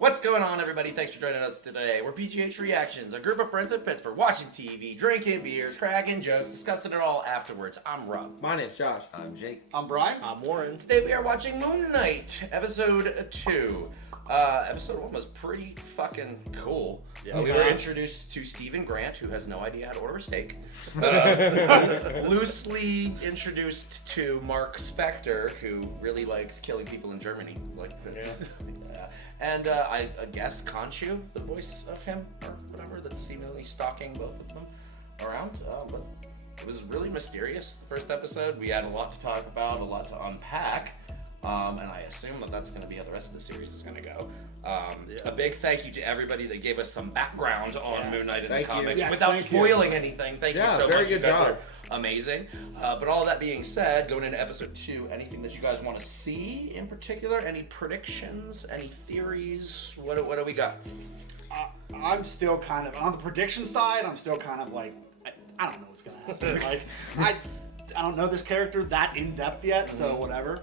What's going on, everybody? Thanks for joining us today. We're PGH Reactions, a group of friends in Pittsburgh watching TV, drinking beers, cracking jokes, discussing it all afterwards. I'm Rob. My name's Josh. I'm Jake. I'm Brian. I'm Warren. Today we are watching Moon Knight, episode 2. Episode 1 was pretty fucking cool. Yeah, we were introduced to Stephen Grant, who has no idea how to order a steak. Loosely introduced to Mark Spector, who really likes killing people in Germany. And I guess Khonshu, the voice of him, or whatever, that's seemingly stalking both of them around. But it was really mysterious, the first episode. We had a lot to talk about, a lot to unpack. And I assume that that's going to be how the rest of the series is going to go. A big thank you to everybody that gave us some background on Moon Knight in the comics without spoiling anything. Thank you so much. Very good job. Amazing. But all that being said, going into episode 2, anything that you guys want to see in particular? Any predictions? Any theories? What do we got? I'm still kind of on the prediction side. I'm still kind of like I don't know what's gonna happen. Like I don't know this character that in depth yet, so whatever.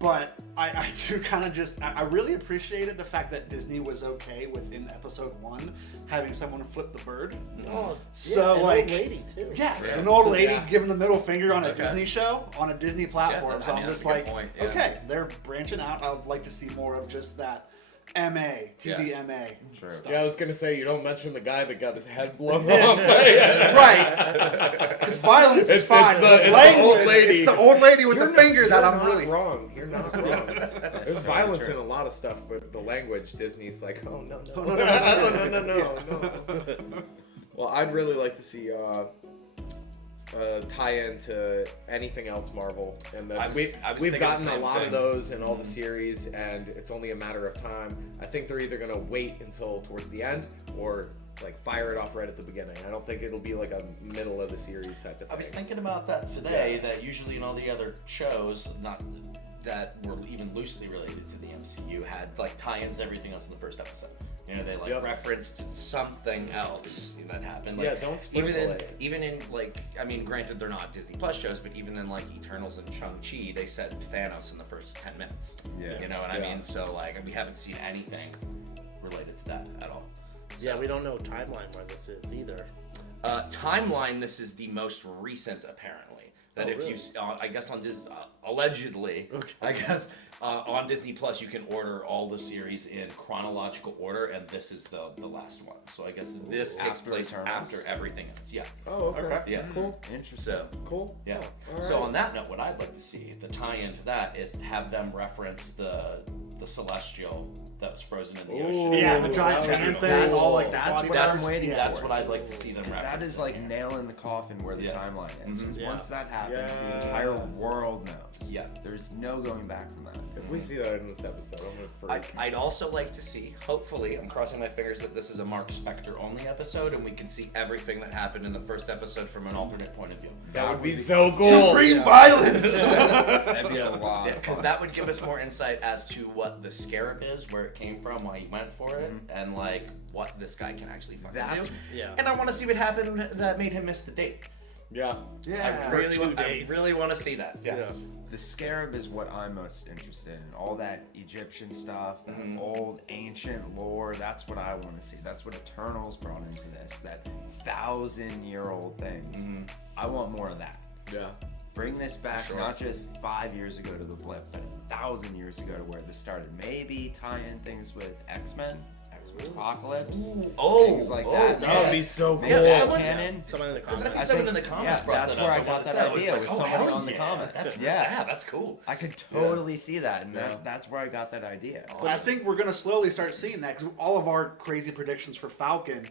But I do kind of just, I really appreciated the fact that Disney was okay within episode 1 having someone flip the bird. Oh, so an like, old lady too. Yeah, an old lady giving the middle finger on a Disney show, on a Disney platform. Yeah, so I'm just like, point, okay, they're branching out. I would like to see more of just that TV MA stuff. Yeah, I was gonna say you don't mention the guy that got his head blown off. Right. Because violence is fine. It's the old lady. It's the old lady with the finger that I'm really wrong. You're not wrong. There's violence in a lot of stuff, but the language, Disney's like, oh no. Well, I'd really like to see tie into anything else Marvel, and we've gotten a lot of those in all the series, and it's only a matter of time. I think they're either gonna wait until towards the end or like fire it off right at the beginning. I don't think it'll be like a middle of the series type of thing. I was thinking about that today, that usually in all the other shows, not that were even loosely related to the MCU, had like tie-ins to everything else in the first episode. You know, they like referenced something else that happened. Like, don't sprinkle it. Even in like, I mean, granted they're not Disney Plus shows, but even in like Eternals and Shang-Chi, they said Thanos in the first 10 minutes. Yeah. You know what I mean? So like, we haven't seen anything related to that at all. Yeah, we don't know timeline where this is either. Timeline, this is the most recent, apparently. That if you, I guess on Disney, allegedly, I guess on Disney Plus you can order all the series in chronological order, and this is the last one. So I guess this takes place after everything else. Yeah. Oh, okay. Yeah. Cool. Interesting. So cool. Yeah. Right. So on that note, what I'd like to see, the tie-in to that, is to have them reference the Celestial that was frozen in the ocean. Yeah, the giant man thing. That's all like that's what I'm waiting for. That's what I'd like to see them reference. That is like nail in the coffin where the timeline is. Because once that happens, the entire world knows. Yeah. There's no going back from that. If we see that in this episode, I'm gonna freak. I'd also like to see, hopefully, I'm crossing my fingers that this is a Mark Spector only episode, and we can see everything that happened in the first episode from an alternate point of view. That would be so cool. Supreme violence! That'd be a lot. Yeah, because that would give us more insight as to what the scarab is, where it came from, why he went for it, and like what this guy can actually fucking do. Yeah. And I want to see what happened that made him miss the date. Yeah. I really want to see that. Yeah. The scarab is what I'm most interested in. All that Egyptian stuff, that old ancient lore, that's what I want to see. That's what Eternals brought into this, that 1,000-year-old things. I want more of that. Yeah. Bring this back, not just 5 years ago to the blip, but 1,000 years ago to where this started. Maybe tie in things with X-Men, Apocalypse, things like that. That would be so cool. Yeah, canon. Someone in the I comments. think someone in the comments brought that's that where up. I got that idea. Like, was somebody on the comments. That's that's cool. I could totally see that, and that's where I got that idea. But I think we're gonna slowly start seeing that because all of our crazy predictions for Falcon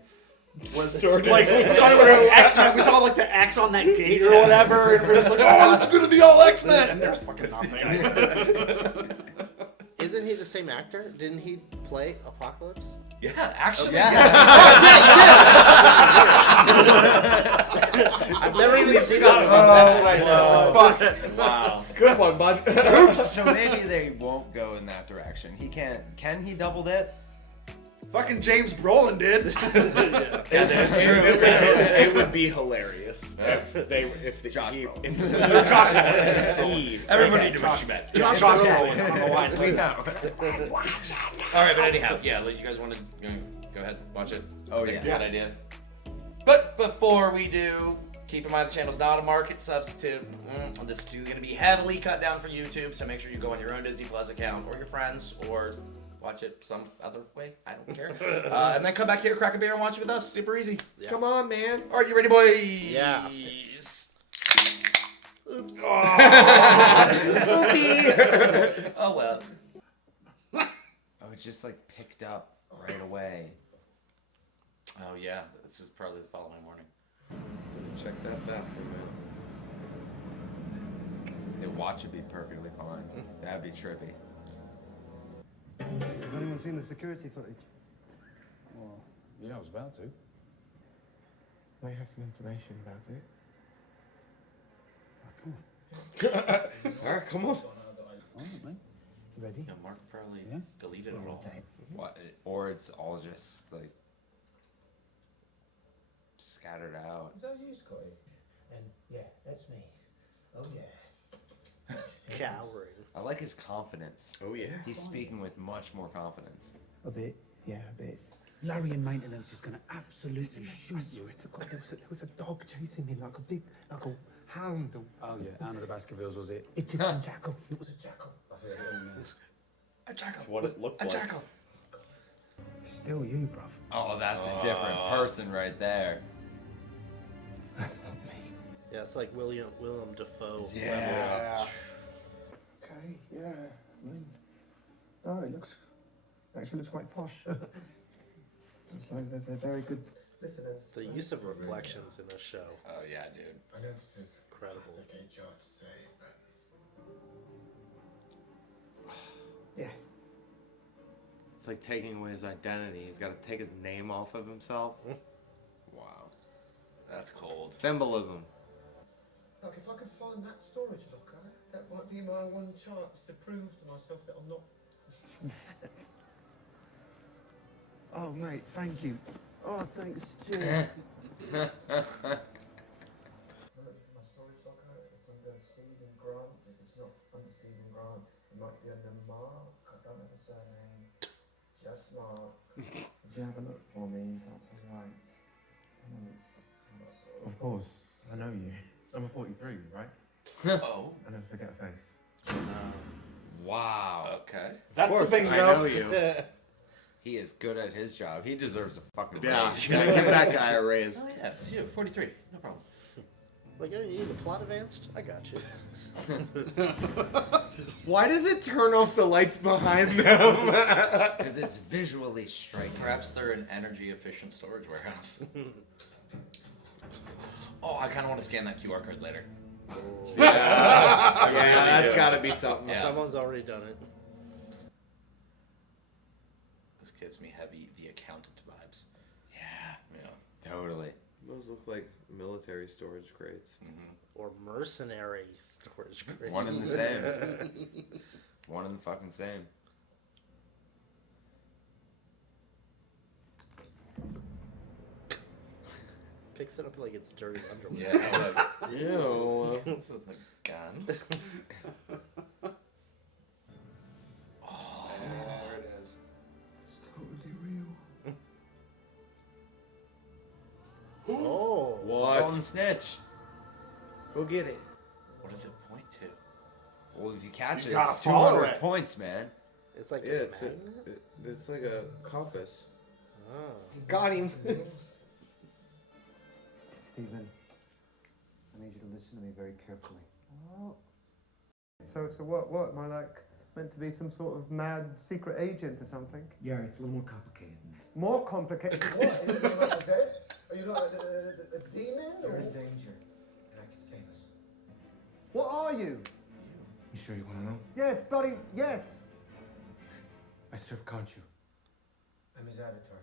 was like X-Men. We saw like the X on that gate or whatever, and we're just like, oh, this is gonna be all X-Men, and there's fucking nothing. Isn't he the same actor? Didn't he play Apocalypse? Yeah, actually. I've never even seen that. That's what I know. Fuck. Wow. Good one, bud. So maybe they won't go in that direction. He can't. Can he double dip? Fucking James Brolin did. Yeah, that's true. It would be hilarious if Josh Eve. Everybody knew what you meant. Josh Brolin. I don't know why. We know. All right, but anyhow, yeah, you guys want to go ahead, watch it. Oh, Think yeah. it's a good idea. But before we do, keep in mind the channel's not a market substitute. This is going to be heavily cut down for YouTube, so make sure you go on your own Disney Plus account or your friends or watch it some other way. I don't care. And then come back here, crack a beer, and watch it with us. Super easy. Yeah. Come on, man. All right, you ready, boys? Yeah. Oops. Oh, well. Oh, it just like picked up right away. Oh, yeah. This is probably the following morning. Check that bathroom out. The watch would be perfectly fine. That'd be trippy. Has anyone seen the security footage? Well, yeah, I was about to. May have some information about it. Come on. All right, come on. All right, mate. You ready? Yeah, Mark probably deleted it all. What? Or it's all just like scattered out. Is that you, Scotty? And yeah, that's me. Oh yeah. Cowering. I like his confidence. Oh yeah. He's speaking with much more confidence. A bit, yeah, a bit. Larry in maintenance is going to absolutely shoot you. There was a dog chasing me like a hound. Oh, yeah, Anna the Baskervilles was it? Egyptian jackal. It was a jackal. A jackal. That's what it looked like. jackal. Still you, bruv. Oh, that's a different person right there. That's not me. Yeah, it's like Willem Dafoe. Yeah. Okay, yeah. I mean, no, it actually looks quite posh. It's like they're very good. Listen, The use of reflections in this show, Oh, yeah, dude. I know this is incredible. classic HR to say, but Yeah. It's like taking away his identity. He's got to take his name off of himself. Wow. That's cold. Symbolism. look, if I could find that storage locker, that might be my one chance to prove to myself that I'm not. Oh, mate, thank you. Oh, thanks, cheers. My storage locker, it's under Stephen Grant. If it's not under Stephen Grant, it might be under Mark. I don't have a surname. Just Mark. Would you have a look for me, if that's alright? Of course, I know you. Number 43, right? Oh. I never forget a face. Wow. Okay. That's Of the course, bingo. I know you. He is good at his job. He deserves a fucking Yeah, raise. give that guy a raise. Oh, yeah, it's you. 43. No problem. Like, oh, you need the plot advanced? I got you. Why does it turn off the lights behind them? Because it's visually striking. Perhaps they're an energy efficient storage warehouse. Oh, I kind of want to scan that QR code later. Yeah, that's got to be something. Yeah. Someone's already done it. This gives me heavy The Accountant vibes. Yeah, Yeah. totally. Those look like military storage crates. Or mercenary storage crates. One and the same. One and the fucking same. Picks it up like it's dirty underwear. Yeah. Ew. This is a gun. There it is. It's totally real. Oh. What? Golden snitch. Go get it. What does it point to? Well, if you catch You it, gotta it's follow 200 it. points, man. It's like Yeah, a it's magnet? it's like a compass. Oh. Got him. Stephen, I need you to listen to me very carefully. So what? Am I like meant to be some sort of mad secret agent or something? Yeah, it's a little more complicated than that. More complicated? What? Is it like this? Are you like a demon? You're Or? in danger, and I can save us. What are you? You sure you want to know? Yes, buddy, yes. I serve Khonshu. I'm his avatar.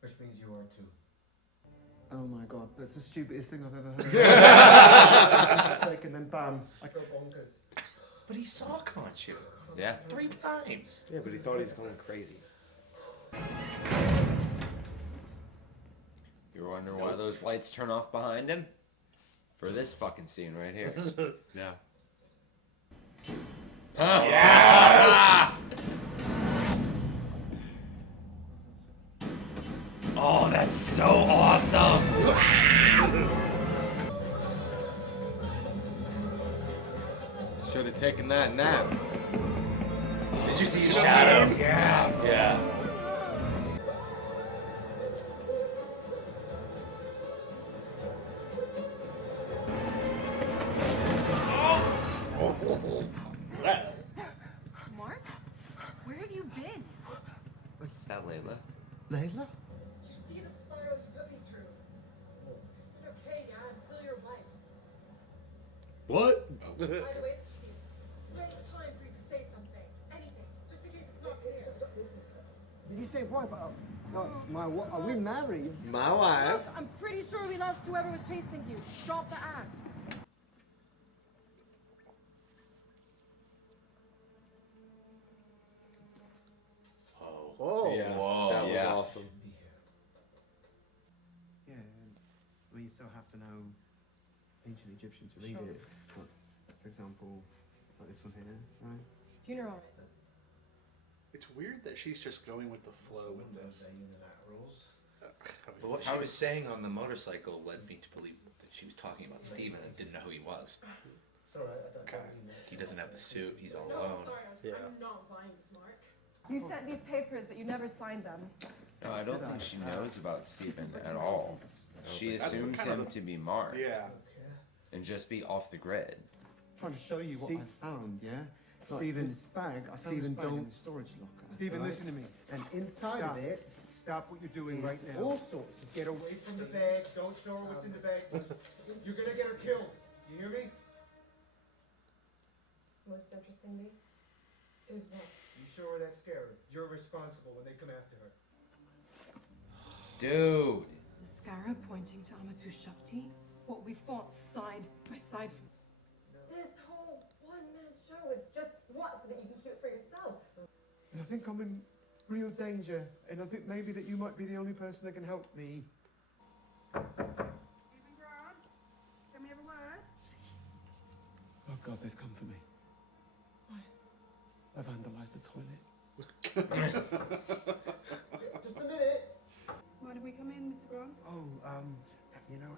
Which means you are too. Oh my god, that's the stupidest thing I've ever heard. Mistake, and then bam. Go bonkers. But he saw Khonshu Yeah. 3 times. Yeah, but he thought he was going crazy. those lights turn off behind him for this fucking scene right here. Yeah. Oh, Yes! Oh, that's so awesome! Should have taken that nap. Did you see his shadow? Yes. Yeah. Mark? Where have you been? What's that, Layla? Layla? You see the spiral you put me through? I said, okay, yeah, I'm still your wife. What? By the way, Steve, ready time for you to say something. Anything. Just in case it's not clear. Did you say wife? Are we married? My wife. I'm pretty sure we lost whoever was chasing you. Stop the act. Oh, Yeah, Whoa. that was Yeah. awesome. Yeah, well, you still have to know ancient Egyptian to read Sure. it. But, for example, like this one here, right? Funeral rites. It's weird that she's just going with the flow with this. But what she was saying on the motorcycle led me to believe that she was talking about Steven and didn't know who he was. Okay. He doesn't have the suit, he's all No, alone. sorry, Yeah. I'm not buying this, Mark. You sent these papers, but you never signed them. No, I don't think she knows about Steven at all. She That's assumes kind of him the- to be Mark Yeah. and just be off the grid. Trying to show you what I found, yeah? Like Stephen, this bag, I found this bag in the storage locker. Stephen, right? listen to me. And inside Stop. of it, Stop what you're doing There's right now. all sorts of Get away from the bag. Don't show her what's in the bag. You're gonna get her killed. You hear me? Most interesting me is what? You show her that scarab. You're responsible when they come after her. Dude. The scarab pointing to Amatu Shakti? What we fought side by side for. This whole one-man show is just what? So that you can keep it for yourself? And I think I'm in real danger, and I think maybe that you might be the only person that can help me. Can we have a word? Oh God, they've come for me. Why? I vandalized the toilet. Just a minute. Why did we come in, Mr. Grant? Oh,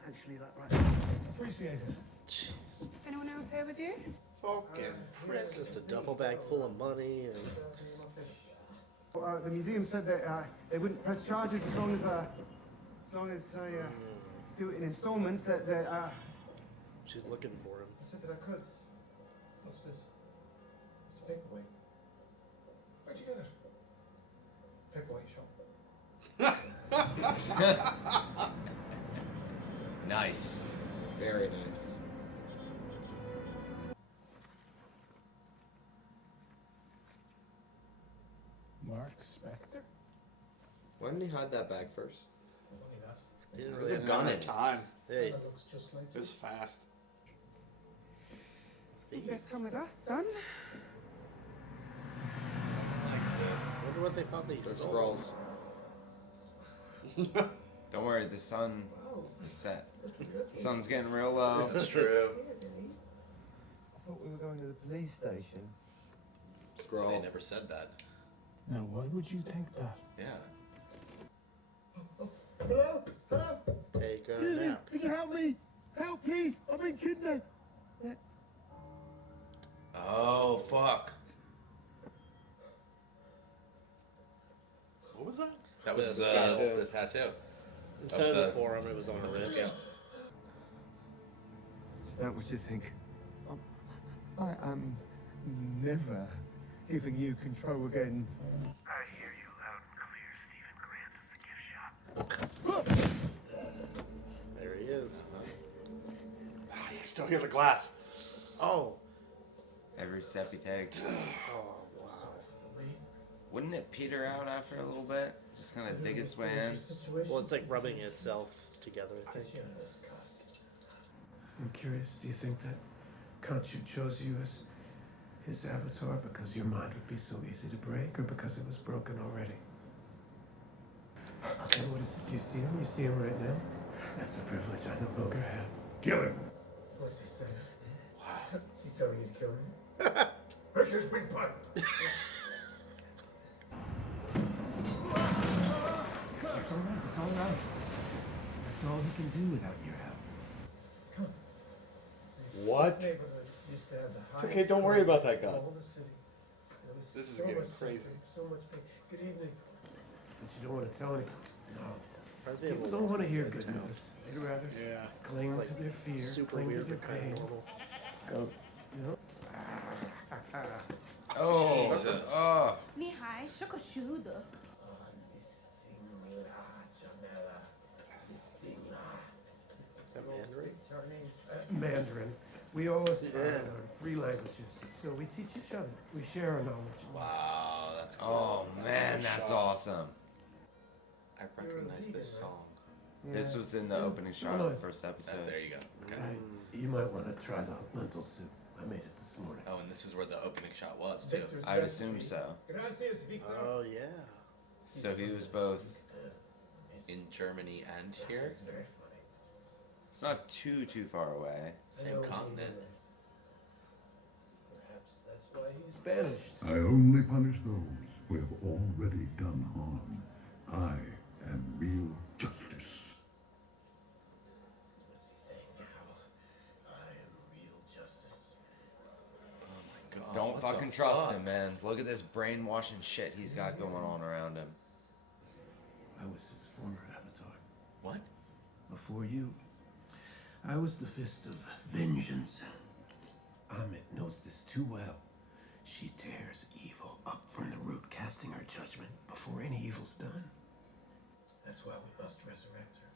actually, like, right. appreciate it. Anyone else here with you? Fucking prick. Just a duffel bag full of money and. The museum said that they wouldn't press charges as long as I do it in installments. She's looking for him. I said that I could. What's this? It's a paperweight. Where'd you get it? Paperweight shop. Nice. Very nice. Mark Spector? Why didn't he hide that bag first? They didn't It was really a have gun time. of time. Hey, It was fast. You guys come with us, son. I wonder what they thought they They're stole. scrolls. Don't worry, the sun is set. The sun's getting real low. That's true. I thought we were going to the police station. Scroll. They never said that. Now, why would you think that? Yeah. Hello? Hello? Take a Susie, nap. could you help me? Help, please. I've been kidnapped. Oh, fuck. What was that? That was The the tattoo. the tattoo. Instead of the- the forearm, it was on her of the wrist. scale. Is that what you think? I am never giving you control again. I hear you loud and clear, Stephen Grant of the gift shop. There he is. Ah, you still hear the glass. Oh. Every step he takes. Oh, wow. Wouldn't it peter out after a little bit? Just kind of dig its way in? Well, it's like rubbing itself together, I think. I'm curious, do you think that Khonshu chose you as his avatar because your mind would be so easy to break, or because it was broken already? Okay, what is it? Do you see him? You see him right now? That's a privilege I no longer have. Kill him. What's he saying? Wow. She's telling you to kill him? Break his windpipe. It's all right. It's all right. That's all he can do without your help. What? It's okay, don't worry about that guy. This is getting crazy. So much pain. Good evening. But you don't want to tell anyone. No. People People don't want to hear good news. They'd rather cling Like, to their fear, super cling weird to but their kind pain. of normal. Go, you know? Oh, Jesus. oh. 你还是个书的。 Is that Mandarin? Mandarin. We all aspire to learn 3 languages, so we teach each other. We share our knowledge. Wow, that's cool. Oh man, that's awesome. I recognize this song. This was in the opening shot of the first episode. There you go. Okay. You might want to try the lentil soup. I made it this morning. Oh, and this is where the opening shot was too. I'd assume so. Oh, yeah. So he was both. In Germany and here. It's not too far away. Same continent. Spanish. I only punish those who have already done harm. I am real justice. God, Don't what fucking the trust fuck? him, man. Look at this brainwashing shit he's got going on around him. I was his former avatar. What? Before you, I was the fist of vengeance. Amit knows this too well. She tears evil up from the root, casting her judgment before any evil's done. That's why we must resurrect her.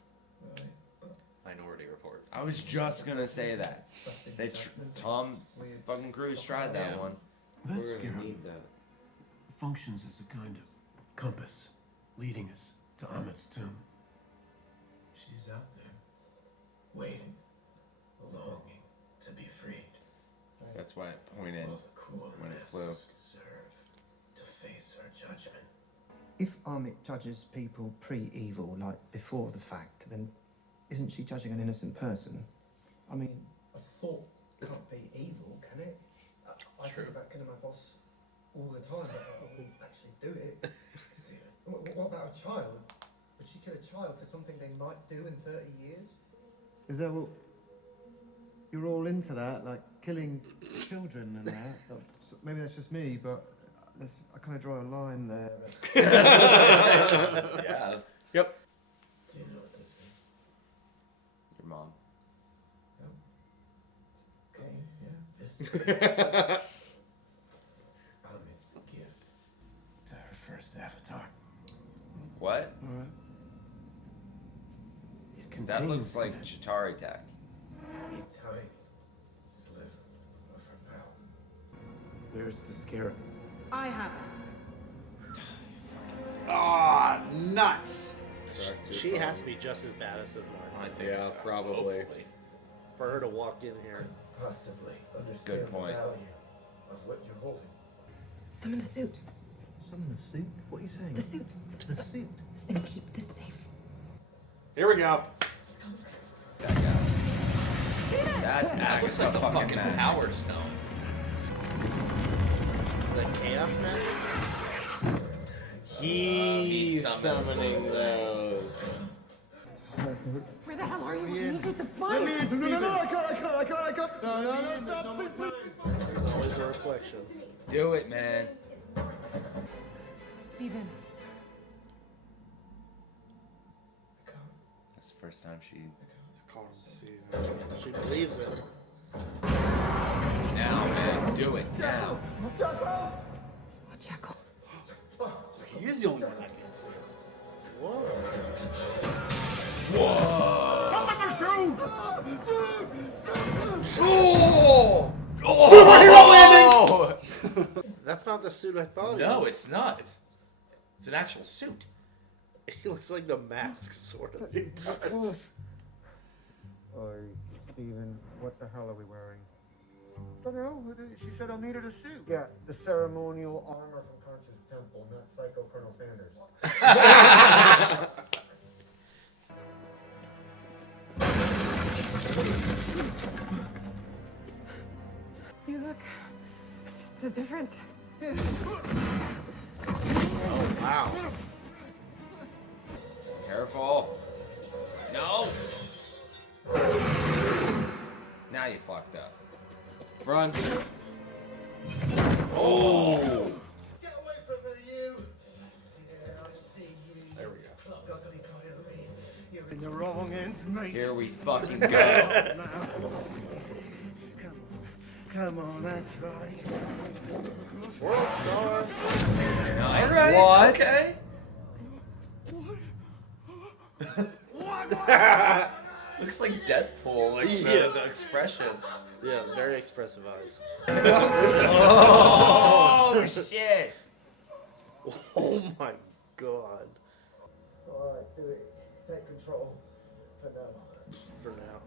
Right? Minority Report. I was just gonna say that. Tom fucking Cruise tried that one. That We're gonna scarab need that. functions as a kind of compass, leading us to Amit's tomb. She's out there, waiting, longing to be freed. That's why it pointed All the cool when it masses flew. deserve to face her judgment. If Amit judges people pre-evil, like before the fact, then isn't she judging an innocent person? I mean, a thought can't be evil, can it? I True. think about killing my boss all the time, but I wouldn't actually do it. What about a child? Would she kill a child for something they might do in 30 years? Is that what... You're all into that, like killing children and that? Maybe that's just me, but I kind of draw a line there. Yeah. Yep. Do you know what this is? Your mom. Okay, yeah. This Amit's gift. To her first avatar. What? Alright. It That contains looks like Chitauri tech. A tiny sliver of her power. Where's the scarab? I have it. Ah, nuts. She has to be just as badass as Martin. I think Yeah, so. probably. Hopefully. For her to walk in here. Possibly understand Good point. the value of what you're holding. Summon the suit. Summon the suit? What are you saying? The suit. The suit? And keep this safe. Here we go. That guy. That's That looks like the fucking man. Power Stone. The Chaos Magic? He's summons summoning those those. Where the hell are you? I need you to find it. I can't. No, stop, please. There's always a reflection. Do it, man. Steven. That's the first time she. She believes it. Now, man, do it now. Jackal. So he is the only one that can see. Whoa. Oh! Oh! That's not the suit I thought it No, was. it's not. It's an actual suit. He looks like the mask, sort of. He does. Oi, Stephen, what the hell are we wearing? Don't know. She said I needed a suit. Yeah, the ceremonial armor from Khonshu's temple, not Psycho Colonel Sanders. Careful. No. Now you fucked up. Run. Oh. Get away from her, you! Yeah, I see you. There we go. Ugly coyote. You're In the wrong hands, mate. Here we fucking go. Come on. Come on, that's right. World star. Nice. All right. What? Okay. Looks like Deadpool, like the expressions. Yeah, very expressive eyes. Oh shit. Oh my god. Alright, do it. Take control. For now. For now.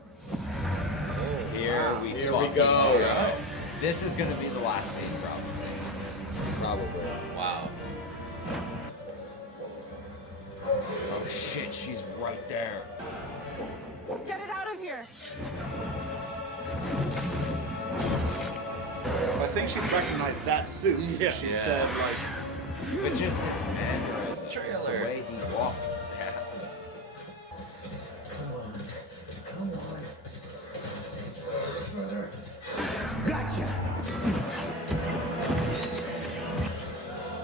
Here we Here fucking we go. go. This is gonna be the last scene, probably. Probably. Wow. Oh shit, she's right there. Get it out of here! I think she recognized that suit. Yeah. She Yeah. said, like, But just his mannerisms, Trailer. the way he walked. Come on. Come on. Further.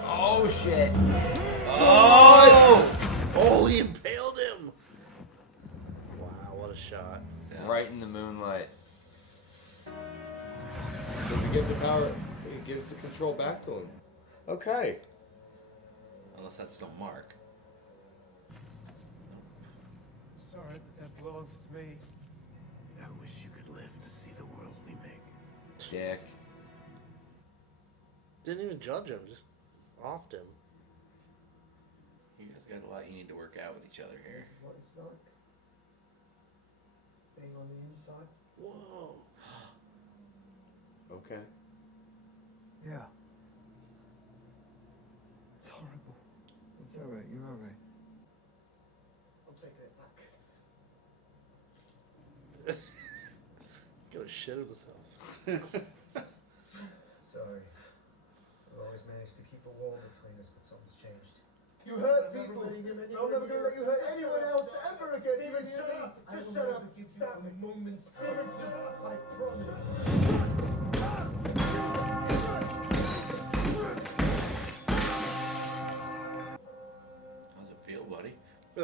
Oh shit. Oh! Oh, he impaled him! Wow, what a shot. Right in the moonlight. Does it give the power? It gives the control back to him. Okay. Unless that's still Mark. Sorry, but that belongs to me. I wish you could live to see the world we make. Dick. Didn't even judge him, just offed him. You guys got a lot you need to work out with each other here. What it's like. Being on the inside. Whoa. Okay. Yeah. It's horrible. It's alright, you're alright. I'm taking it back. He's gonna shit himself. Sorry. I've always managed to keep a wall between us, but something's changed. You hurt people. I'm never gonna let you hurt anyone else ever again. Steven, shut up. Just shut up. Stop it. Steven, shut up. I promise. How's it feel, buddy? He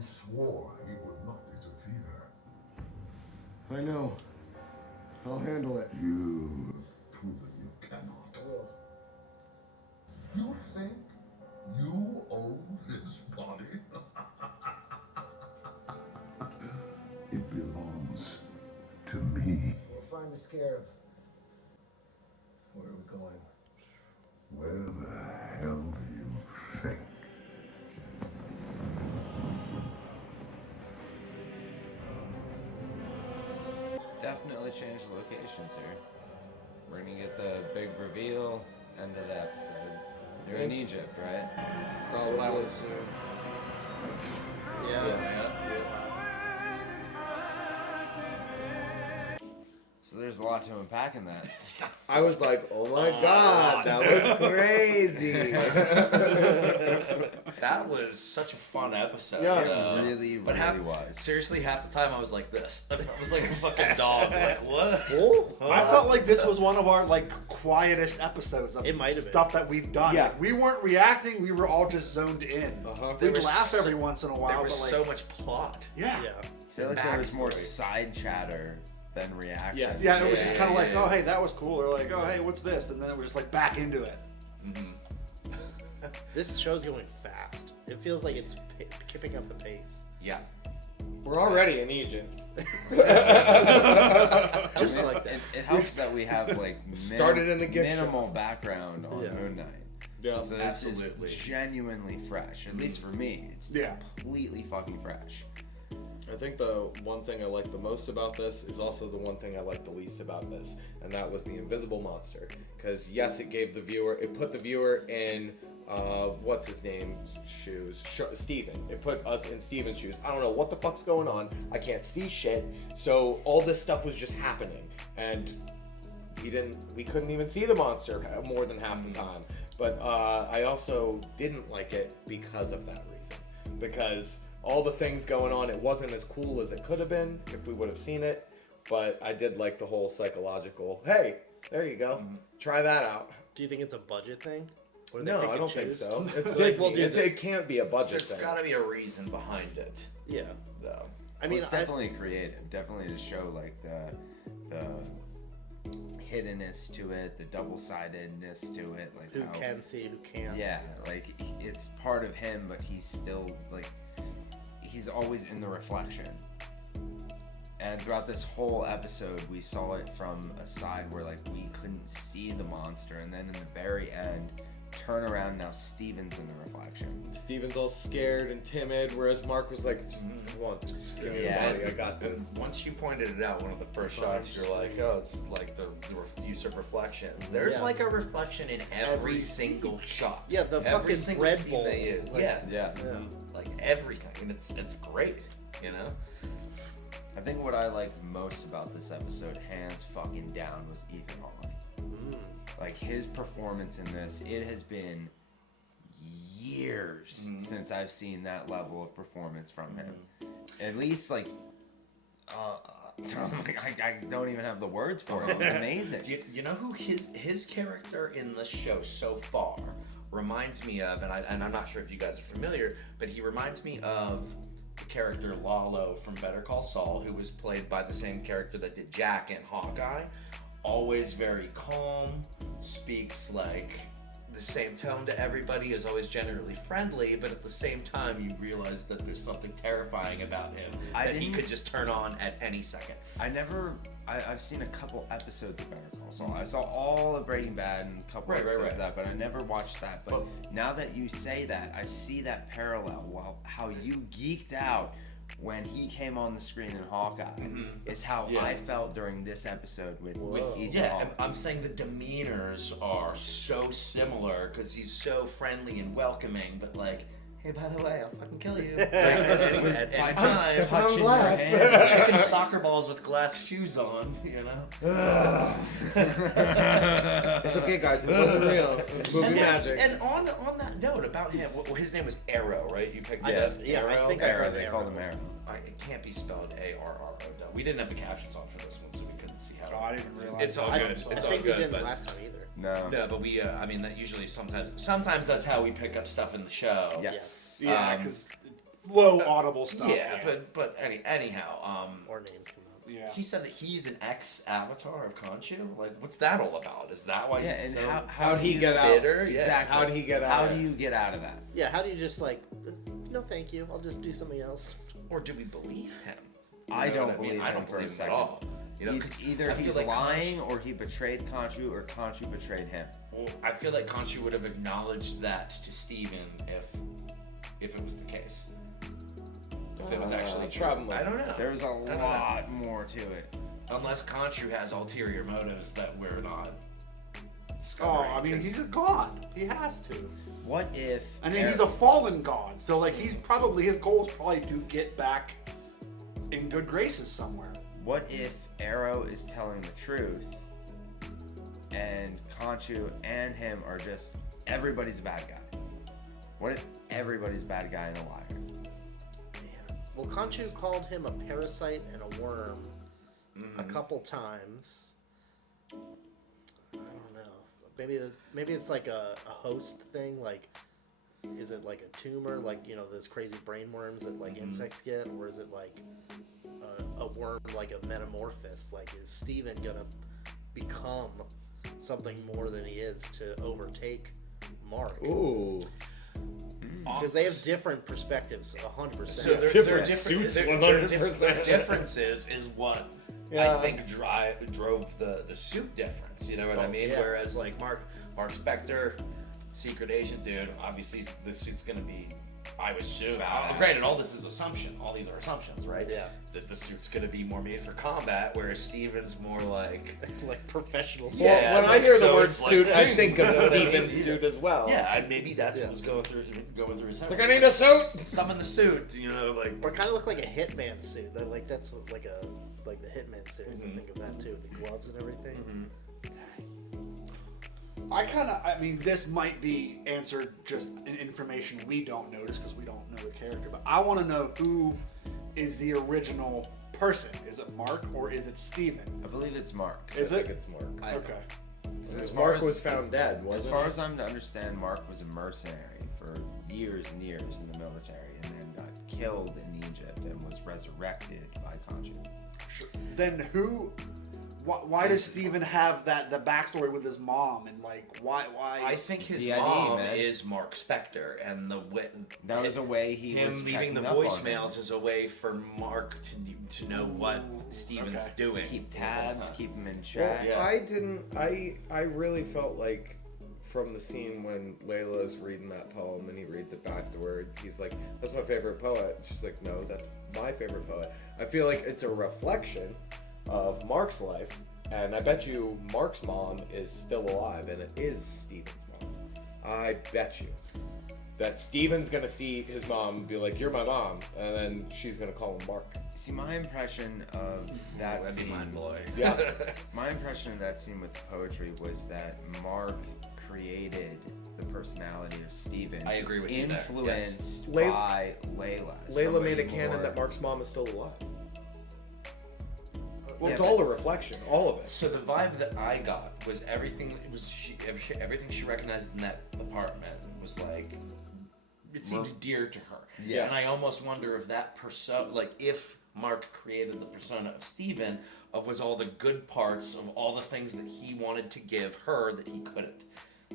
swore he would not defeat her. I know. I'll handle it. You've proven you cannot. You think you own his body? It belongs to me. We'll find the scarab. Where are we going? Where the hell do you think? Definitely change the locations here. We're gonna get the big reveal, end of the episode. You're in Egypt, right? Probably. Yeah. So there's a lot to unpack in that. I was like, oh my god, that was crazy. That was such a fun episode. Yeah, really was. Seriously, half the time I was like this. I was like a fucking dog. Like, what? I felt like this was one of our like quietest episodes of It might have been. stuff that we've done. Yeah. Like, we weren't reacting, we were all just zoned in. There We'd was laugh so- every once in a while, There was but like, so much plot. yeah. Yeah. I feel like there was more Backstory. side chatter than reaction. Yes. Yeah, it was just kind of like, yeah. oh, hey, that was cool. Or like, oh, hey, what's this? And then it was just like back into it. This show's going fast. It feels like it's keeping up the pace. Yeah. We're already in Egypt. Just like that. It helps that we have like Started in the gift minimal background on Yeah. Moon Knight. Yeah, So this absolutely. is genuinely fresh. At least for me, it's Yeah. completely fucking fresh. I think the one thing I like the most about this is also the one thing I like the least about this, and that was the invisible monster. Because yes, it gave the viewer, it put the viewer in, what's his name, shoes, Steven. It put us in Steven's shoes. I don't know what the fuck's going on. I can't see shit. So all this stuff was just happening, and we couldn't even see the monster more than half the time. But I also didn't like it because of that reason. Because all the things going on. It wasn't as cool as it could have been if we would have seen it, but I did like the whole psychological, hey, there you go, try that out. Do you think it's a budget thing? No, I don't think so. It's it can't be a budget thing. There's got to be a reason behind it. Yeah. Though. I mean, it's definitely creative. Definitely to show like the hiddenness to it, the double-sidedness to it, like who can see, who can't. Yeah, like it's part of him, but he's still like he's always in the reflection. And throughout this whole episode, we saw it from a side where like we couldn't see the monster, and then in the very end, turn around, now Steven's in the reflection. Steven's all scared and timid, whereas Mark was like, just come on, just give me the body, I got this. Once you pointed it out, one of the first shots, you're like, oh, it's like the use of reflections. There's like a reflection in every single shot. Yeah, the every fucking Red Bull. They use. Like, yeah, like everything, and it's great, you know. I think what I liked most about this episode, hands fucking down, was Ethan Hawke. Like his performance in this, it has been years since I've seen that level of performance from him. At least like, I don't even have the words for it. It was amazing. You know who his character in the show so far reminds me of, and I'm not sure if you guys are familiar, but he reminds me of the character Lalo from Better Call Saul, who was played by the same character that did Jack in Hawkeye. Always very calm, speaks like the same tone to everybody, is always generally friendly, but at the same time you realize that there's something terrifying about him that he could just turn on at any second. I've seen a couple episodes of Better Call Saul. I saw all of Breaking Bad and a couple episodes of that, but I never watched that. But now that you say that, I see that parallel. Well, how you geeked out when he came on the screen in Hawkeye is how I felt during this episode with Ethan Hawke. I'm saying the demeanors are so similar because he's so friendly and welcoming, but like, hey, by the way, I'll fucking kill you. Like, at any time, touching your hand, kicking soccer balls with glass shoes on, you know. It's okay, guys. It wasn't real. It was movie magic. And on that note about him, well, his name was Harrow, right? You picked it up. Yeah, Harrow? I think Arrow. They called him Arrow. It can't be spelled A-R-R-O. No, we didn't have the captions on for this one, so we couldn't see how. Oh, I didn't realize. It's all good. It's all good. I think we didn't last time either. No, but we. I mean, that usually sometimes that's how we pick up stuff in the show. Yes. Yeah, because low audible stuff. Yeah, but anyhow, Or names come up. Yeah. He said that he's an ex-avatar of Khonshu. Like, what's that all about? Is that why he's and so how'd he get out? bitter? Exactly. How'd he get out? How do you get out of that? Yeah, how do you just like, no thank you, I'll just do something else. Or do we believe him? I don't believe I him don't for a believe him second. at all. You know, Either I feel he's like lying or he betrayed Khonshu or Khonshu betrayed him. Well, I feel like Khonshu would have acknowledged that to Steven if it was the case. If it was actually true. Probably. I don't know. There's a lot more to it. Unless Khonshu has ulterior motives that we're not Oh, discovering. I mean, he's a god. He has to. What if? I mean, he's a fallen god, so like his goal is probably to get back in good graces somewhere. What if Arrow is telling the truth, and Khonshu and him are just everybody's a bad guy? What if everybody's a bad guy and a liar? Man. Well, Khonshu called him a parasite and a worm a couple times. I don't know. Maybe it's like a host thing. Like, is it like a tumor, like, you know, those crazy brain worms that like insects get, or is it like a worm, like a metamorphosis? Like, is Steven gonna become something more than he is to overtake Mark? Ooh. Because they have different perspectives, 100%. So they're different suits, 100%. Their differences is what I think drove the suit difference. You know what I mean? Yeah. Whereas like Mark Spector, secret agent dude, obviously the suit's gonna be, I would assume. Granted, all this is assumption. All these are assumptions, right? Yeah. That the suit's gonna be more made for combat, whereas Steven's more like professional. Yeah. Well, when I hear the word suit, I think of Steven's suit as well. Yeah, and maybe that's what was going through his head. It's like, I need a suit. Summon the suit. You know, like. Or kind of look like a hitman suit. That's like the Hitman series. I think of that too, with the gloves and everything. I mean, this might be answered just in information we don't notice because we don't know the character, but I want to know who is the original person. Is it Mark or is it Steven? I believe it's Mark. I think it's Mark. Okay. Because Mark was found dead, wasn't As far as I'm to understand, Mark was a mercenary for years and years in the military and then got killed in Egypt and was resurrected by Khonshu. Sure. Then who... Why does Steven have the backstory with his mom and like why? I think his mom is Mark Spector, and that was a way him leaving the voicemails is a way for Mark to know what Steven's doing. Keep tabs, keep him in check. Well, I really felt like from the scene when Layla's reading that poem and he reads it back to her, he's like, "That's my favorite poet." She's like, "No, that's my favorite poet." I feel like it's a reflection of Mark's life, and I bet you Mark's mom is still alive, and it is Steven's mom. I bet you that Steven's gonna see his mom and be like, "You're my mom," and then she's gonna call him Mark. See, my impression of that scene, my impression of that scene with the poetry was that Mark created the personality of Steven. I agree with you there. Influenced by Layla. Layla made a canon that Mark's mom is still alive. Well, it's all a reflection, all of it. So the vibe that I got was everything she recognized in that apartment was like, it seemed dear to her. Yeah. And I almost wonder if that persona, like if Mark created the persona of Steven, was all the good parts of all the things that he wanted to give her that he couldn't.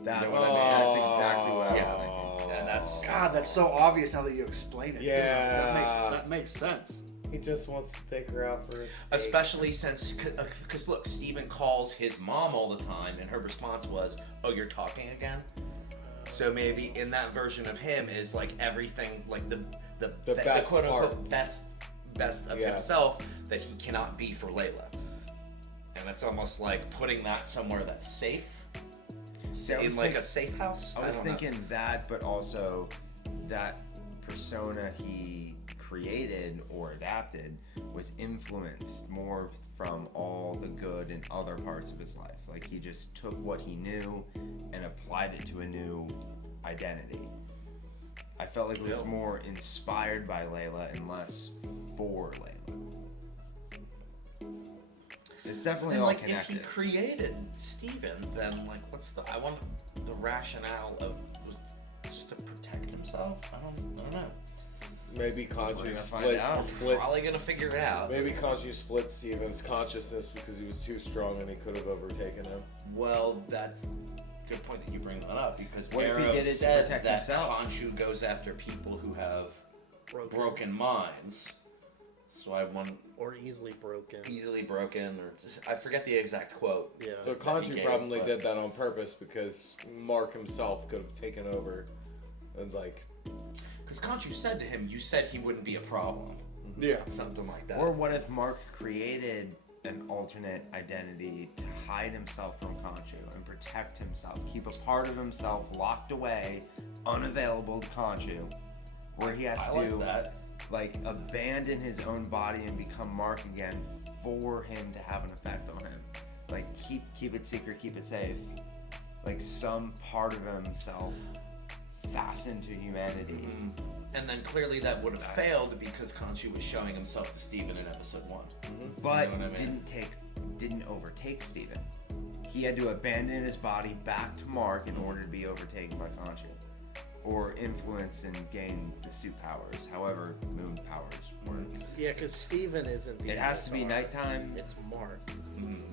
That's exactly what I was thinking. And that's so obvious now that you explain it. Yeah. That makes sense. He just wants to take her out for a steak. Especially since, because look, Steven calls his mom all the time, and her response was, "Oh, you're talking again?" So maybe in that version of him is like everything, like the best quote unquote parts. best of himself that he cannot be for Layla, and it's almost like putting that somewhere that's safe, in like a safe house. I was thinking that, but also that persona he created or adapted was influenced more from all the good in other parts of his life. Like he just took what he knew and applied it to a new identity. I felt like it was more inspired by Layla and less for Layla. It's definitely all connected. If he created Steven, then like what's the rationale of was just to protect himself? I don't know. Maybe Khonshu splits. Probably gonna figure it out. Maybe Khonshu split Steven's consciousness because he was too strong and he could have overtaken him. Well, that's a good point that you bring that up, because what if he Harrow did it said to protect that himself? Khonshu goes after people who have broken minds. So I want or easily broken, or I forget the exact quote. Yeah. So Khonshu probably did that on purpose because Mark himself could have taken over, and like. Because Khonshu said to him, "You said he wouldn't be a problem." Yeah. Something like that. Or what if Mark created an alternate identity to hide himself from Khonshu and protect himself, keep a part of himself locked away, unavailable to Khonshu, where he has to like abandon his own body and become Mark again for him to have an effect on him. Like keep it secret, keep it safe. Like some part of himself fastened to humanity. And then clearly that would have failed because Khonshu was showing himself to Steven in episode 1. But you know what I mean? didn't overtake Steven. He had to abandon his body back to Mark in order to be overtaken by Khonshu. Or influence and gain the suit powers, however moon powers work. Yeah, because Steven isn't the It has to be nighttime. It's Mark.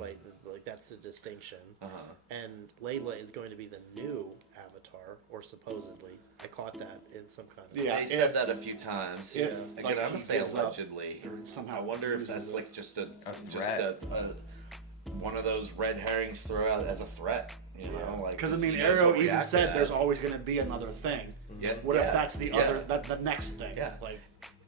Like that's the distinction. And Layla is going to be the new Avatar, or supposedly. I caught that in some kind of. Yeah, they said that a few times. If, Again, like, I'm gonna say allegedly. Somehow I wonder if that's like just a threat. One of those red herrings thrown out as a threat. You know, like because I mean, he knows Harrow how to even react to said that. there's always going to be another thing. Yeah. What if that's the other, the next thing? Yeah. Like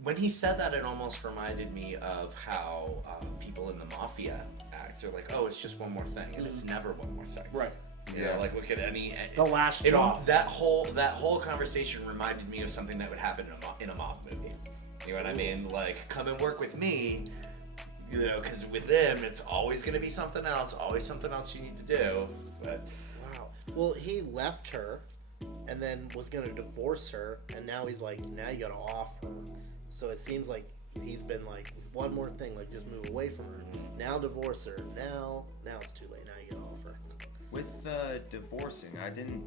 when he said that, it almost reminded me of how people in the mafia act. They're like, "Oh, it's just one more thing," and it's never one more thing. Right. You know, like look at any The Last Job. That whole conversation reminded me of something that would happen in a mob movie. You know what I mean? Like, come and work with me. You know, because with them, it's always going to be something else. Always something else you need to do. But wow. Well, he left her, and then was gonna divorce her, and now he's like, now you gotta off her. So it seems like he's been like, one more thing, like just move away from her. Now divorce her. Now it's too late. Now you gotta off her. With divorcing, I didn't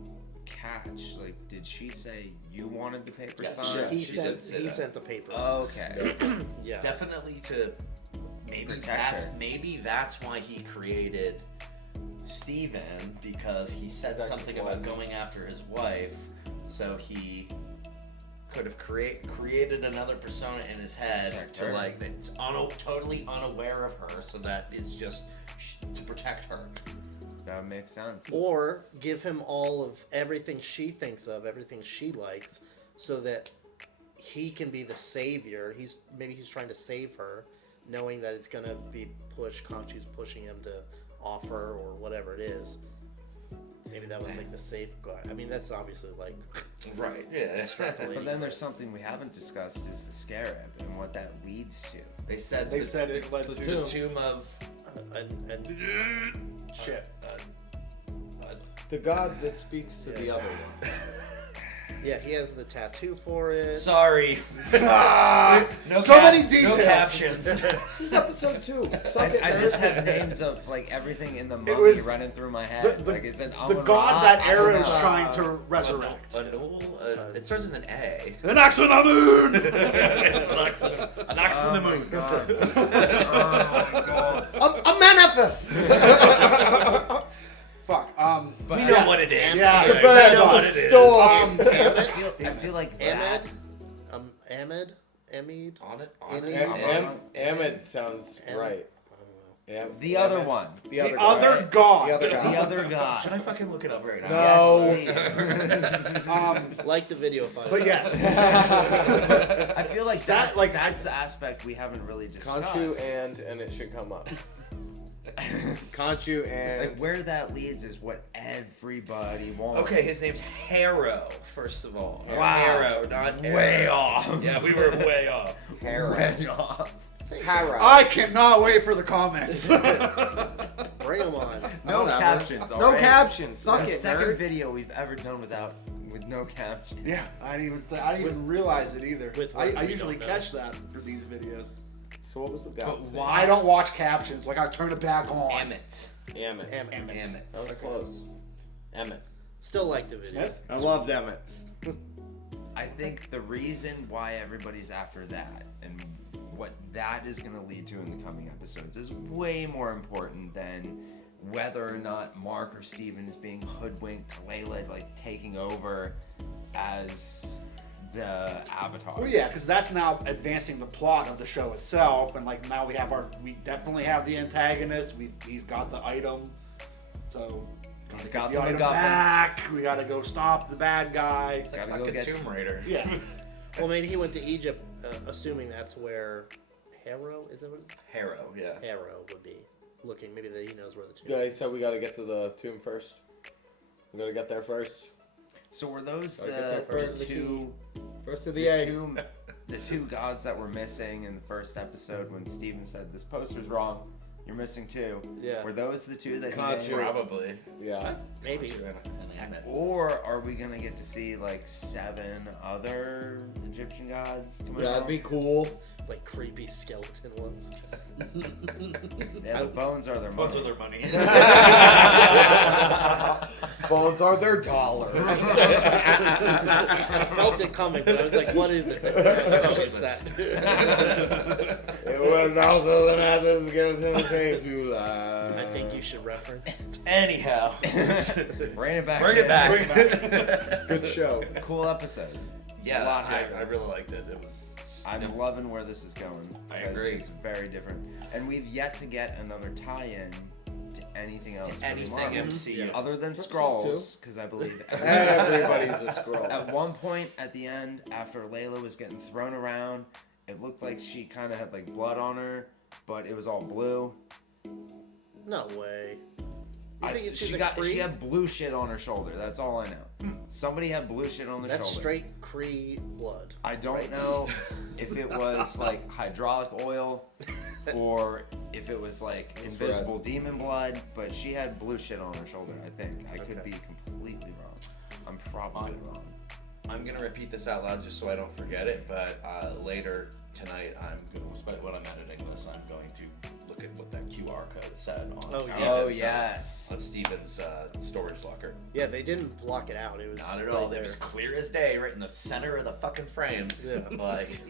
catch. Like, did she say you wanted the paper signed? He sent the papers. Okay. Yeah. Definitely to maybe that's why he created Steven, because he said something about going after his wife, so he could have created another persona in his head to like that's totally unaware of her, so that is just to protect her. That makes sense. Or give him all of everything she thinks of, everything she likes, so that he can be the savior. Maybe he's trying to save her, knowing that it's gonna be pushed. Khonshu's pushing him to offer or whatever it is. Maybe that was like the safeguard. I mean, that's obviously like right. Yeah. But then there's something we haven't discussed is the scarab and what that leads to. They said it led to the tomb of shit. The god that speaks to the other one. Yeah, he has the tattoo for it. Sorry. Many details. No captions. This is episode 2. I just had names of like everything in the mummy running through my head. The god that Era is trying to resurrect. It starts with an A. An axe on the moon! It's an axe on the moon. A manifest! Fuck. We know what it is. Yeah, we know what it is. I feel like Ahmed? Ahmed sounds right. Yeah. The other one. The other god. The other god. Should I fucking look it up right now? No. Yes, please. Like the video file. But yes. I feel like that's the aspect we haven't really discussed. Khonshu and it should come up. Khonshu and like where that leads is what everybody wants. Okay, his name's Harrow, first of all. Wow. Harrow, not way Arrow. off. Yeah, we were way off. Harrow. Way off. Harrow. I cannot wait for the comments. Bring them on. No captions. No captions. Suck It's it, the second nerd. video we've ever done with no captions. Yeah, I didn't even realize it either. I we usually don't know. catch that for these videos. So what was the god? But Why I don't watch captions? Like I turn it back on. Emmett. Emmett. That was close. Emmett. Still like the video. Smith? I loved Emmett. I think the reason why everybody's after that and what that is going to lead to in the coming episodes is way more important than whether or not Mark or Steven is being hoodwinked to Layla like taking over as the Avatar. Well, yeah, because that's now advancing the plot of the show itself, and like now we definitely have the antagonist. He's got the item, so He's got got the item MacGuffin. back. We gotta go stop the bad guy. It's like fucking Tomb Raider. Yeah. Well, maybe he went to Egypt, assuming that's where Harrow is. That what it is? Harrow, yeah. Harrow would be looking. Maybe that he knows where the tomb. Yeah, he said we gotta get to the tomb first. We gotta get there first. So were those Gotta get there the first. two First to the egg. the two gods that were missing in the first episode when Steven said this poster's wrong? You're missing two. Yeah. Were those the two that he Khonshu. named? Probably. Yeah. Maybe. And Emmett. Or are we gonna get to see like 7 other Egyptian gods coming That'd out? be cool. Like creepy skeleton ones. Yeah, the bones are their money. Bones are their money. Bones are their dollars. I felt it coming, but I was like, "What is it?" What's that? It was also the night that gives him a July. I think you should reference. Anyhow. Bring it back. Bring it back. Good show. Cool episode. Yeah, A lot I happened. really liked it. It was. I'm loving where this is going. I because agree. It's very different. And we've yet to get another tie-in to anything else. for Anything Marvel. MCU. Other than Episode Skrulls, because I believe Everybody's a Skrull. At one point at the end, after Layla was getting thrown around, it looked like she kind of had like blood on her, but it was all blue. No way. You think she's a She Kree? had blue shit on her shoulder. That's all I know. Somebody had blue shit on their That's shoulder. straight Kree blood. I don't right? know if it was like hydraulic oil or if it was like invisible demon blood, but she had blue shit on her shoulder, I think. I could be completely probably wrong. I'm gonna repeat this out loud just so I don't forget it. But later tonight, when I'm editing this, I'm going to look at what that QR code said on on Steven's storage locker. Yeah, they didn't block it out. It was not at all. It was clear as day, right in the center of the fucking frame. Yeah. Like,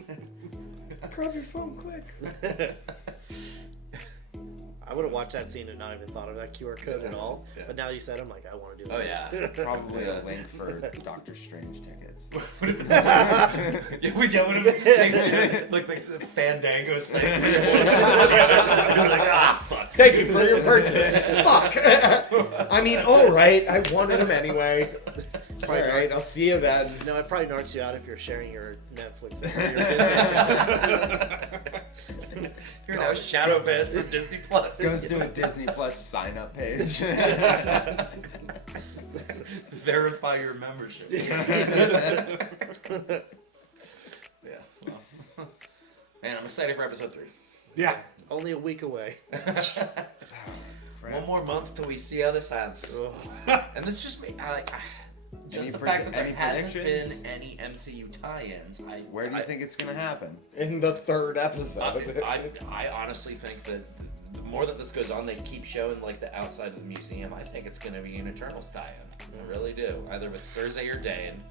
grab your phone quick. I would have watched that scene and not even thought of that QR code at all. Yeah. But now you said, I'm like, I want to do this. Oh yeah, probably a link for Doctor Strange tickets. What if it's just takes like the Fandango thing? Like, fuck. Thank you for your purchase. Fuck. I mean, all right. I wanted them anyway. All right, I'll see you then. No, it probably narcs you out if you're sharing your Netflix. You're now shadow banned from Disney Plus. Goes to a Disney Plus sign-up page. Verify your membership. Yeah. Well, man, I'm excited for episode 3. Yeah. Only a week away. One more month till we see other sides. And this just made just the fact that there hasn't been any MCU tie-ins. Where do you think it's gonna happen? In the 3rd episode. I honestly think that the more that this goes on, they keep showing like the outside of the museum. I think it's gonna be an Eternals tie-in. I really do. Either with Cersei or Dane.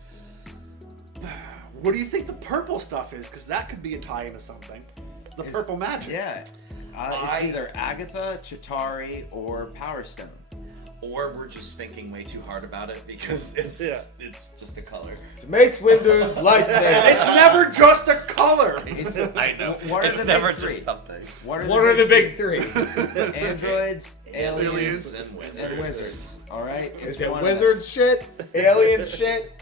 What do you think the purple stuff is? Because that could be a tie into something. The purple magic. Yeah. It's either Agatha, Chitauri, or Power Stone. Or we're just thinking way too hard about it because it's just a color. It's Mace Windu's lightsaber. It's never just a color. I know. It's never just something. What are the big three? Androids, aliens, and wizards. All right. Is it wizard shit? Alien shit?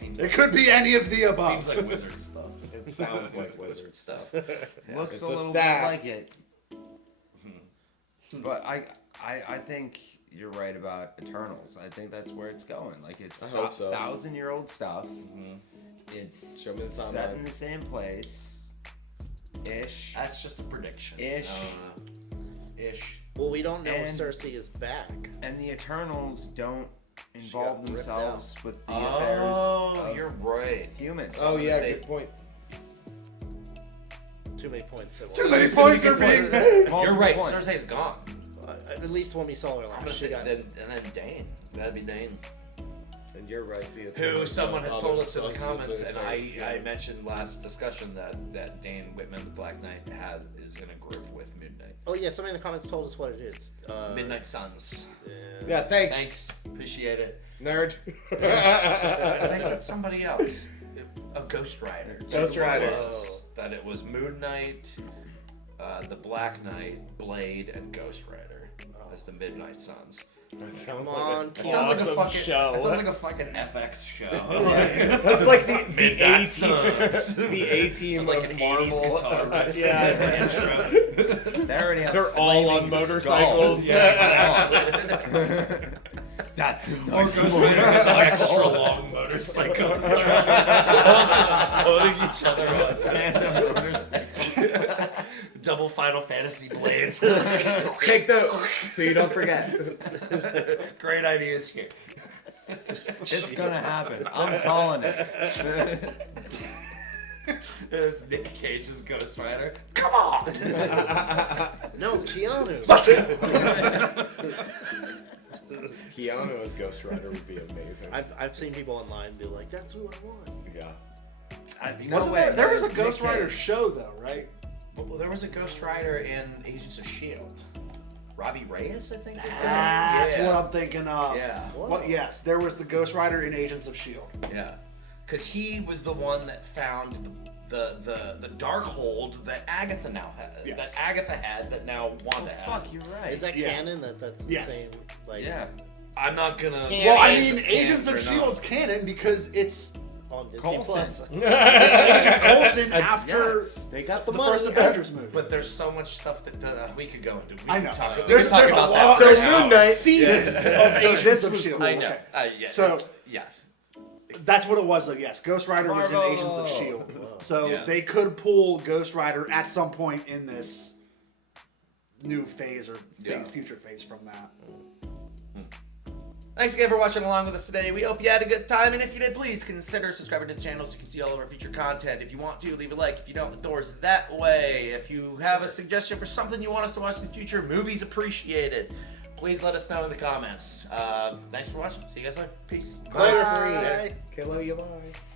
It could be any of the above. Seems like wizard stuff. It sounds like wizard stuff. Looks a little bit like it. But I think you're right about Eternals. I think that's where it's going. Like, it's 1,000-year-old stuff. Mm-hmm. It's set in the same place. Ish. That's just a prediction. Ish. Well, we don't know if Cersei is back. And the Eternals don't involve themselves with the affairs of you're right. humans. Oh, yeah, good point. Too many points. Too many points are being made. You're right. Cersei's gone. At least when we saw her last. And then Dane. It's gotta be Dane. And you're right. Who someone has told us in the comments, and I mentioned last discussion that Dane Whitman, the Black Knight, is in a group with Midnight. Oh yeah, somebody in the comments told us what it is. Midnight Suns. Yeah, thanks. Thanks. Appreciate it. Nerd. They said somebody else. A Ghost Rider. Ghost Rider. That it was Moon Knight, the Black Knight, Blade, and Ghost Rider as the Midnight Suns. That sounds like a fucking show. That sounds like a fucking FX show. That's like the Midnight Suns. The A-team like of an Marvel. 80s guitar riff. Yeah. Intro. They already have They're all on motorcycles. Yeah. That's or Ghost Rider's extra long motorcycle. They're just holding each other on tandem motorcycles. Double Final Fantasy blades. Take those so you don't forget. Great ideas here. It's gonna happen. I'm calling it. It's Nick Cage's Ghost Rider. Come on! No, Keanu. Keanu as Ghost Rider would be amazing. I've seen people online be like, "That's who I want." Yeah. There was a Ghost Rider show though, right? Well, there was a Ghost Rider in Agents of S.H.I.E.L.D. Robbie Reyes, I think. That's what I'm thinking of. Yeah. Well, yes, there was the Ghost Rider in Agents of S.H.I.E.L.D. Yeah. Because he was the one that found the Darkhold that Agatha now has. Yes. That Agatha had that now Wanda has. Fuck, you're right. Is that canon? That's the same. Like, yeah. I'm not gonna. Well, I mean, Agents of S.H.I.E.L.D.'s canon because it's on Disney Plus. It's Agent Coulson after they got the first Avengers movie. But there's so much stuff that we could go into. I know. There's a lot. There's Moon Knight seasons of Agents of S.H.I.E.L.D. I know. Okay. Yeah. So yeah. That's what it was, though. Yes, Ghost Rider was in Agents of S.H.I.E.L.D. So they could pull Ghost Rider at some point in this new phase or future phase from that. Thanks again for watching along with us today. We hope you had a good time, and if you did, please consider subscribing to the channel so you can see all of our future content. If you want to, leave a like. If you don't, the door's that way. If you have a suggestion for something you want us to watch in the future, movies appreciated, please let us know in the comments. Thanks for watching. See you guys later. Peace. Bye. Bye. Bye. Bye.